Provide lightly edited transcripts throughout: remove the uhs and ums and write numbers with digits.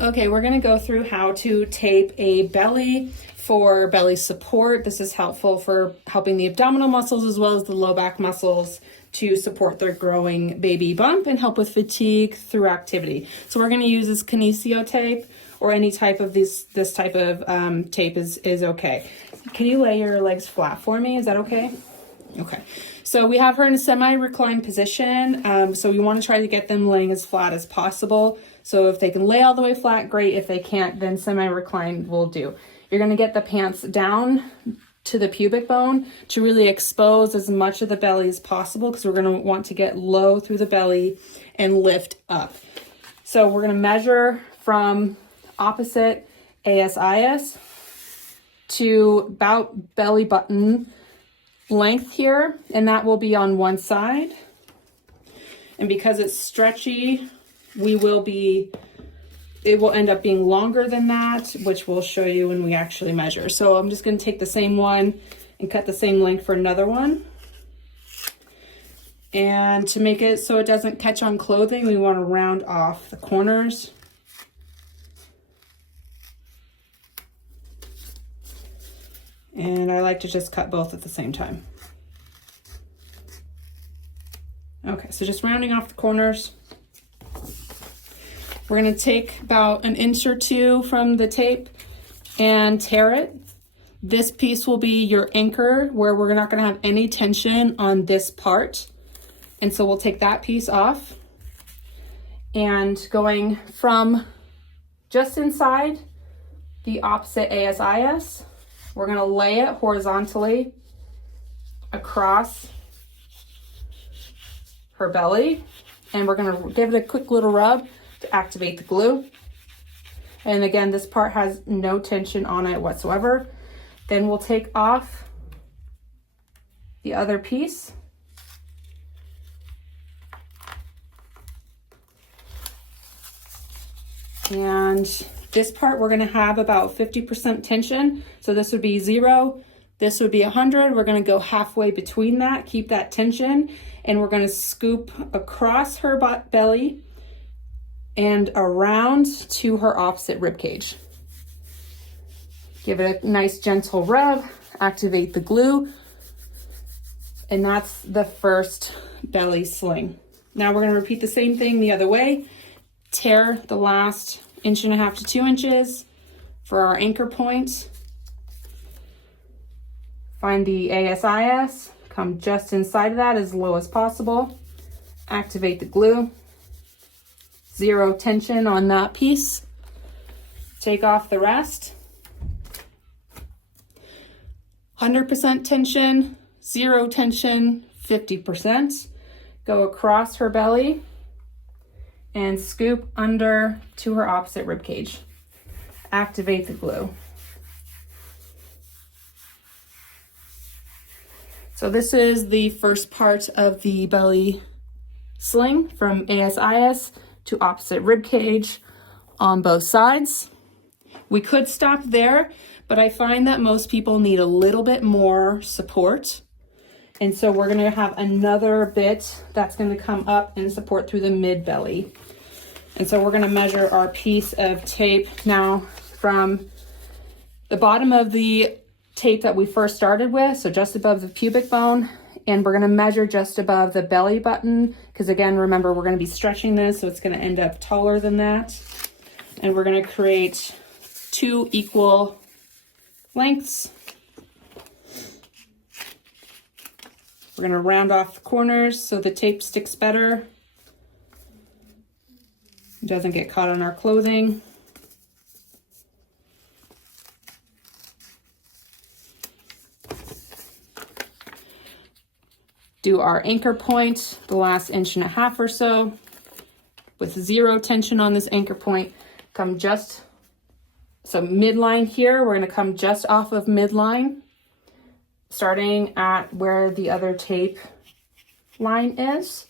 Okay, we're gonna go through how to tape a belly for belly support. This is helpful for helping the abdominal muscles as well as the low back muscles to support their growing baby bump and help with fatigue through activity. So we're gonna use this kinesio tape or any type of this type of tape is okay. Can you lay your legs flat for me? Is that okay? Okay. So we have her in a semi-reclined position. So we want to try to get them laying as flat as possible. So if they can lay all the way flat, great. If they can't, then semi-reclined will do. You're going to get the pants down to the pubic bone to really expose as much of the belly as possible, because we're going to want to get low through the belly and lift up. So we're going to measure from opposite ASIS to about belly button length here, and that will be on one side. And because it's stretchy, it will end up being longer than that, which we'll show you when we actually measure. So I'm just going to take the same one and cut the same length for another one. And to make it so it doesn't catch on clothing, we want to round off the corners. And I like to just cut both at the same time. Okay, so just rounding off the corners. We're gonna take about an inch or two from the tape and tear it. This piece will be your anchor, where we're not gonna have any tension on this part. And so we'll take that piece off. And going from just inside the opposite ASIS, we're going to lay it horizontally across her belly, and we're going to give it a quick little rub to activate the glue. And again, this part has no tension on it whatsoever. Then we'll take off the other piece. And this part we're going to have about 50% tension. So this would be 0, this would be 100. We're going to go halfway between that, keep that tension, and we're going to scoop across her belly and around to her opposite rib cage. Give it a nice gentle rub, activate the glue, and that's the first belly sling. Now we're going to repeat the same thing the other way. Tear the last 1.5 to 2 inches for our anchor point. Find the ASIS, come just inside of that as low as possible. Activate the glue. 0 tension on that piece. Take off the rest. 100% tension, 0 tension, 50%. Go across her belly and scoop under to her opposite rib cage. Activate the glue. So this is the first part of the belly sling from ASIS to opposite rib cage on both sides. We could stop there, but I find that most people need a little bit more support. And so we're going to have another bit that's going to come up and support through the mid belly. And so we're going to measure our piece of tape now from the bottom of the tape that we first started with, so just above the pubic bone, and we're going to measure just above the belly button, because again, remember, we're going to be stretching this, so it's going to end up taller than that. And we're going to create 2 equal lengths. We're going to round off the corners so the tape sticks better. It doesn't get caught on our clothing. Do our anchor point, the last 1.5 inches or so, with 0 tension on this anchor point. Come just, so midline here, we're going to come just off of midline, starting at where the other tape line is.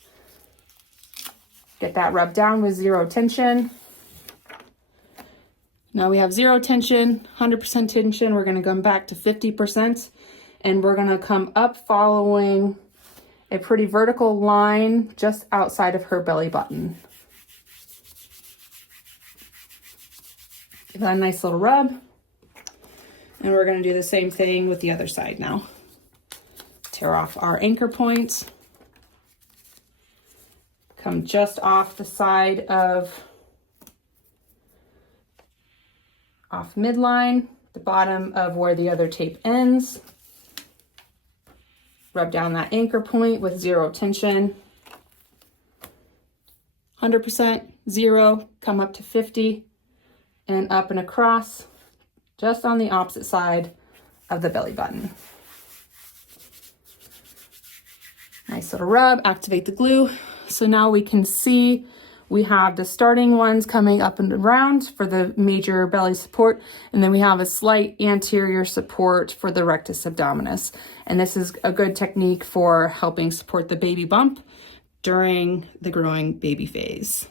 Get that rubbed down with 0 tension. Now we have 0 tension, 100% tension. We're going to come back to 50%, and we're going to come up following a pretty vertical line just outside of her belly button. Give that a nice little rub. And we're going to do the same thing with the other side now. Tear off our anchor points. Come just off the side of, off midline, the bottom of where the other tape ends. Rub down that anchor point with 0 tension. 100%, 0, come up to 50, and up and across, just on the opposite side of the belly button. Nice little rub, activate the glue. So now we can see we have the starting ones coming up and around for the major belly support, and then we have a slight anterior support for the rectus abdominis. And this is a good technique for helping support the baby bump during the growing baby phase.